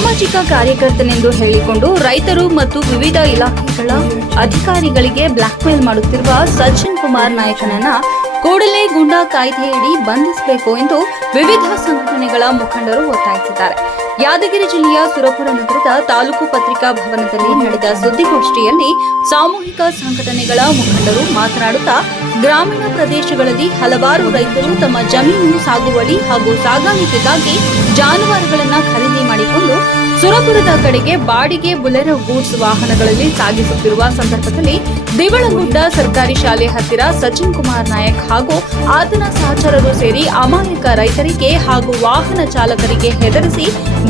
ಸಾಮಾಜಿಕ ಕಾರ್ಯಕರ್ತನೆಂದು ಹೇಳಿಕೊಂಡು ರೈತರು ಮತ್ತು ವಿವಿಧ ಇಲಾಖೆಗಳ ಅಧಿಕಾರಿಗಳಿಗೆ ಬ್ಲಾಕ್ಮೇಲ್ ಮಾಡುತ್ತಿರುವ ಸಚಿನ್ ಕುಮಾರ್ ನಾಯಕನನ್ನ ಕೂಡಲೇ ಗೂಂಡಾ ಕಾಯ್ದೆಯಡಿ ಬಂಧಿಸಬೇಕು ಎಂದು ವಿವಿಧ ಸಂಘಟನೆಗಳ ಮುಖಂಡರು ಒತ್ತಾಯಿಸಿದ್ದಾರೆ. ಯಾದಗಿರಿ ಜಿಲ್ಲೆಯ ಸುರಪುರ ನಗರದ ತಾಲೂಕು ಪತ್ರಿಕಾ ಭವನದಲ್ಲಿ ನಡೆದ ಸುದ್ದಿಗೋಷ್ಠಿಯಲ್ಲಿ ಸಾಮೂಹಿಕ ಸಂಘಟನೆಗಳ ಮುಖಂಡರು ಮಾತನಾಡುತ್ತಾ, ಗ್ರಾಮೀಣ ಪ್ರದೇಶಗಳಲ್ಲಿ ಹಲವಾರು ರೈತರು ತಮ್ಮ ಜಮೀನು ಸಾಗುವಳಿ ಹಾಗೂ ಸಾಗಾಣಿಕೆಗಾಗಿ ಜಾನುವಾರುಗಳನ್ನು ಖರೀದಿ ಮಾಡಿಕೊಂಡು ಸುರಪುರದ ಕಡೆಗೆ ಬಾಡಿಗೆ ಬುಲೆರೋ ಗೂಡ್ಸ್ ವಾಹನಗಳಲ್ಲಿ ಸಾಗಿಸುತ್ತಿರುವ ಸಂದರ್ಭದಲ್ಲಿ ದಿವಳಗುಡ್ಡ ಸರ್ಕಾರಿ ಶಾಲೆ ಹತ್ತಿರ ಸಚಿನ್ ಕುಮಾರ್ ನಾಯಕ್ ಹಾಗೂ ಆತನ ಸಹಚರರು ಸೇರಿ ಅಮಾಯಕ ರೈತರಿಗೆ ಹಾಗೂ ವಾಹನ ಚಾಲಕರಿಗೆ ಹೆದರಿಸಿ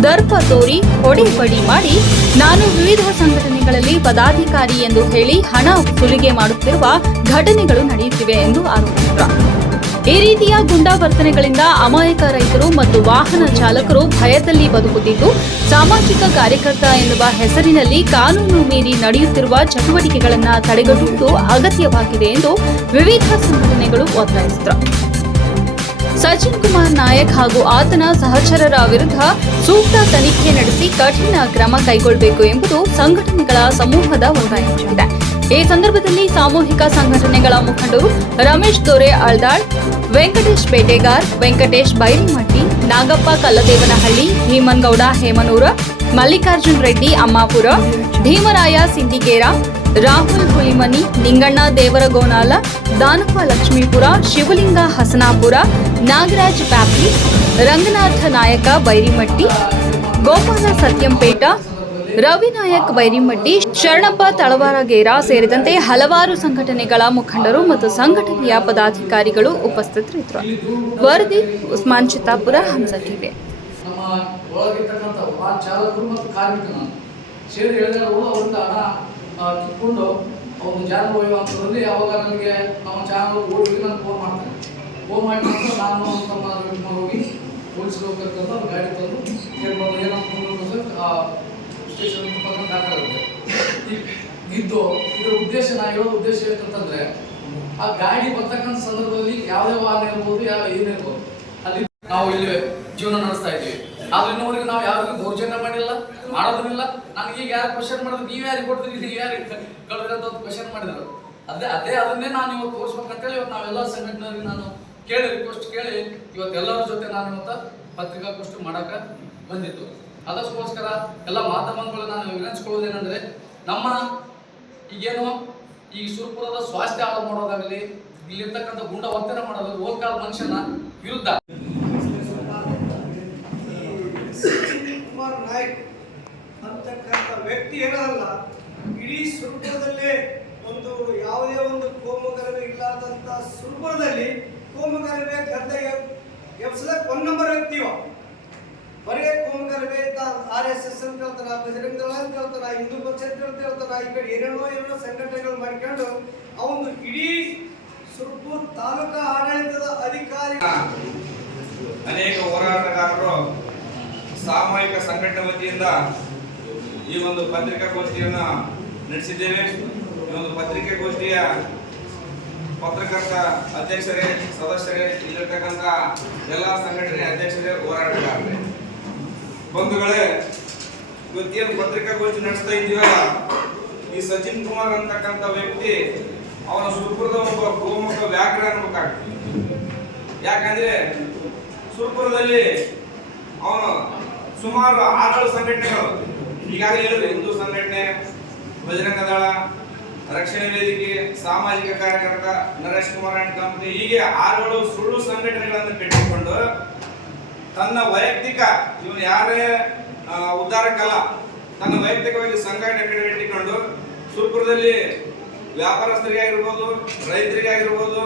ದರ್ಪ ತೋರಿ ಹೊಡೆಬಡಿ ಮಾಡಿ ನಾನು ವಿವಿಧ ಸಂಘಟನೆಗಳಲ್ಲಿ ಪದಾಧಿಕಾರಿ ಎಂದು ಹೇಳಿ ಹಣ ಸುಲಿಗೆ ಮಾಡುತ್ತಿರುವ ಘಟನೆಗಳು ನಡೆಯುತ್ತಿವೆ ಎಂದು ಆರೋಪಿಸಿದರು. ಈ ರೀತಿಯ ಗುಂಡಾ ವರ್ತನೆಗಳಿಂದ ಅಮಾಯಕ ರೈತರು ಮತ್ತು ವಾಹನ ಚಾಲಕರು ಭಯದಲ್ಲಿ ಬದುಕುತ್ತಿದ್ದು, ಸಾಮಾಜಿಕ ಕಾರ್ಯಕರ್ತ ಎನ್ನುವ ಹೆಸರಿನಲ್ಲಿ ಕಾನೂನು ಮೀರಿ ನಡೆಯುತ್ತಿರುವ ಚಟುವಟಿಕೆಗಳನ್ನು ತಡೆಗಟ್ಟುವುದು ಅಗತ್ಯವಾಗಿದೆ ಎಂದು ವಿವಿಧ ಸಂಘಟನೆಗಳು ಒತ್ತಾಯಿಸಿದರು. ಸಚಿನ್ ಕುಮಾರ್ ನಾಯಕ್ ಹಾಗೂ ಆತನ ಸಹಚರರ ವಿರುದ್ಧ ಸೂಕ್ತ ತನಿಖೆ ನಡೆಸಿ ಕಠಿಣ ಕ್ರಮ ಕೈಗೊಳ್ಳಬೇಕು ಎಂಬುದು ಸಂಘಟನೆಗಳ ಸಮೂಹದ ಒತ್ತಾಯವಾಗಿದೆ. ಈ ಸಂದರ್ಭದಲ್ಲಿ ಸಾಮೂಹಿಕ ಸಂಘಟನೆಗಳ ಮುಖಂಡರು ರಮೇಶ್ ದೊರೆ ಅಳ್ದಾಳ್, ವೆಂಕಟೇಶ್ ಬೇಟೆಗಾರ್, ವೆಂಕಟೇಶ್ ಬೈರಿಮಟ್ಟಿ, ನಾಗಪ್ಪ ಕಲ್ಲದೇವನಹಳ್ಳಿ, ಭೀಮನ್ಗೌಡ ಹೇಮನೂರ, ಮಲ್ಲಿಕಾರ್ಜುನ್ ರೆಡ್ಡಿ ಅಮ್ಮಾಪುರ, ಭೀಮರಾಯ ಸಿಂದಿಗೇರ, ರಾಹುಲ್ ಹುಲಿಮನಿ, ನಿಂಗಣ್ಣ ದೇವರಗೋನಾಲ, ದಾನಪ್ಪ ಲಕ್ಷ್ಮೀಪುರ, ಶಿವಲಿಂಗ ಹಸನಾಪುರ, ನಾಗರಾಜ್ ಪ್ಯಾಪ್ಲಿ, ರಂಗನಾಥ ನಾಯಕ ಬೈರಿಮಟ್ಟಿ, ಗೋಪಾಲ ಸತ್ಯಂಪೇಟ, ರವಿನಾಯಕ್ ಬೈರಿಮಟ್ಟಿ, ಶರಣಪ್ಪ ತಳವಾರಗೇರ ಸೇರಿದಂತೆ ಹಲವಾರು ಸಂಘಟನೆಗಳ ಮುಖಂಡರು ಮತ್ತು ಸಂಘಟನೆಯ ಪದಾಧಿಕಾರಿಗಳು ಉಪಸ್ಥಿತರಿದ್ದರು. ವರದಿ ಉಸ್ಮಾನ್ ಚಿತ್ತಾಪುರ, ಹಂಸ ಟಿವಿ. ಕಿತ್ಕೊಂಡು ಅವ್ನು ಚಾನಲ್ ಒಯ್ಯುವಂಥದ್ರಲ್ಲಿ ಅವಾಗ ನನಗೆ ನಮ್ಮ ಚಾನಲ್ ಓಡಿಗೆ ನಾನು ಫೋನ್ ಮಾಡ್ತೇನೆ. ಫೋನ್ ಮಾಡಿ ನಂತರ ನಾನು ತಮ್ಮ ಹೋಗಿ ಪೊಲೀಸ್ ಹೋಗ್ತಕ್ಕಂಥ ಗಾಡಿ ತಂದು ಹೇಳ್ಬೋದು ಏನಂತ ಸ್ಟೇಷನ್ ಪಕ್ಕ ದಾಖಲಾಗುತ್ತೆ. ಇದ್ದು ಇದರ ಉದ್ದೇಶ ನಾನು ಹೇಳೋ ಉದ್ದೇಶ ಏನಂತಂದರೆ, ಆ ಗಾಡಿ ಬರ್ತಕ್ಕಂಥ ಸಂದರ್ಭದಲ್ಲಿ ಯಾವುದೇ ವಾಹನ ಇರ್ಬೋದು, ಏನಿರ್ಬೋದು, ಅಲ್ಲಿ ನಾವು ಇಲ್ಲಿ ಜೀವನ ನಡೆಸ್ತಾ ಇದ್ದೀವಿ. ಆದ್ರೆ ಇನ್ನೂವರೆಗೆ ನಾವು ಯಾರಿಗೂ ದೌರ್ಜನ್ಯ ಮಾಡಿಲ್ಲ, ಮಾಡೋದಿಲ್ಲ. ನನಗೆ ಈಗ ಯಾರು ಕ್ವಶನ್ ಮಾಡಿದ್ರು, ನೀವು ಯಾರಿಗೆ ಕೊಡ್ತೀರಿ, ನೀವು ಯಾರಿಗೆ ಕಳೆದ್ರೆ ಅಂತ ಕ್ವಶನ್ ಮಾಡಿದ್ರು. ಅದನ್ನೇ ನಾನು ಇವತ್ತು ತೋರಿಸ್ಬೇಕಂತೇಳಿ ಇವತ್ತು ನಾವೆಲ್ಲ ಸಂಘಟನೆಯವರಿಗೆ ನಾನು ರಿಕ್ವೆಸ್ಟ್ ಕೇಳಿ ಇವತ್ತೆಲ್ಲರ ಜೊತೆ ನಾನು ಇವತ್ತು ಪತ್ರಿಕಾಗೋಷ್ಠಿ ಮಾಡಕ್ಕೆ ಬಂದಿತ್ತು. ಅದಕ್ಕೋಸ್ಕರ ಎಲ್ಲ ಮಾಧ್ಯಮಗಳು ನಾನು ವಿನಂತಿಸ್ಕೊಳ್ಳೋದೇನೆಂದರೆ, ನಮ್ಮ ಈಗೇನು ಈ ಸುರಪುರದ ಸ್ವಾಸ್ಥ್ಯ ಹಾಳು ಮಾಡೋದಾಗಲಿ, ಇಲ್ಲಿರ್ತಕ್ಕಂಥ ಗುಂಡ ವರ್ತನೆ ಮಾಡೋದು ಲೋಕಲ್ ಮನುಷ್ಯನ ವಿರುದ್ಧ. ಕುಮಾರ್ ನಾಯಕ್ ಅಂತಕ್ಕಂಥ ವ್ಯಕ್ತಿ ಏನಲ್ಲ, ಇಡೀ ಸುರಪುರದಲ್ಲೇ ಒಂದು ಯಾವುದೇ ಒಂದು ಕೋಮುಗಲಭೆ ಇಲ್ಲದಂಥ ಸುರಪುರದಲ್ಲಿ ಕೋಮುಗಲಭೆ ಗದ್ದೆ ಎಬ್ಸಲಕ್ಕೆ 1 ನಂಬರ್ ವ್ಯಕ್ತಿವ. ಬರೀ ಕೋಮುಗಲಭೆ ಅಂತ RSS ಅಂತ ಹೇಳ್ತಾನ, ಬಜರಂಗ ದಳ ಅಂತ ಹೇಳ್ತಾನ, ಹಿಂದೂ ಪಕ್ಷ ಅಂತ ಹೇಳ್ತಾನ, ಈ ಕಡೆ ಏನೇನೋ ಸಂಘಟನೆಗಳು ಮಾಡ್ಕೊಂಡು ಅವನು ಇಡೀ ಸುರಪುರ ತಾಲೂಕಾ ಆಡಳಿತದ ಅಧಿಕಾರಿ. ಅನೇಕ ಹೋರಾಟಗಾರರು ಸಾಮೂಹಿಕ ಸಂಘಟನೆ ವತಿಯಿಂದ ಈ ಒಂದು ಪತ್ರಿಕಾಗೋಷ್ಠಿಯನ್ನು ನಡೆಸಿದ್ದೇವೆ. ಈ ಒಂದು ಪತ್ರಿಕಾಗೋಷ್ಠಿಯ ಪತ್ರಕರ್ತ ಅಧ್ಯಕ್ಷರೇ, ಸದಸ್ಯರೇ, ಇಲ್ಲಿರ್ತಕ್ಕಂಥ ಎಲ್ಲ ಸಂಘಟನೆ ಅಧ್ಯಕ್ಷರೇ, ಹೋರಾಟಗಾರರೇ, ಬಂಧುಗಳೇ, ಇವತ್ತೇನು ಪತ್ರಿಕಾಗೋಷ್ಠಿ ನಡೆಸ್ತಾ ಇದ್ದೀವಲ್ಲ, ಈ ಸಚಿನ್ ಕುಮಾರ್ ಅಂತಕ್ಕಂಥ ವ್ಯಕ್ತಿ ಅವನ ಸುರಪುರದ ಒಬ್ಬ ಗೋಮುಖ ವ್ಯಾಘ್ರ ಅನ್ಬೇಕಾಗ್ತದೆ. ಯಾಕಂದ್ರೆ ಸುರಪುರದಲ್ಲಿ ಅವನು ಸುಮಾರು 6 ಸಂಘಟನೆಗಳು ಈಗಾಗಲೇ ಹೇಳಿದ್ರು, ಹಿಂದೂ ಸಂಘಟನೆ, ಬಜರಂಗ ದಳ, ರಕ್ಷಣೆ ವೇದಿಕೆ, ಸಾಮಾಜಿಕ ಕಾರ್ಯಕರ್ತ, ನರೇಶ್ ಕುಮಾರ್ ಅಂಡ್ ಕಂಪನಿ, ಹೀಗೆ 6 ಸುಳ್ಳು ಸಂಘಟನೆಗಳನ್ನು ಕಟ್ಟಿಕೊಂಡು ತನ್ನ ವೈಯಕ್ತಿಕ, ಇವನು ಯಾರೇ ಉದ್ಧಾರಕ್ಕಲ್ಲ, ತನ್ನ ವೈಯಕ್ತಿಕವಾಗಿ ಸಂಘಟನೆ ಕಟ್ಟಿಕೊಂಡು ಸುರಪುರದಲ್ಲಿ ವ್ಯಾಪಾರಸ್ಥರಿಗಾಗಿರ್ಬೋದು, ರೈತರಿಗಾಗಿರ್ಬೋದು,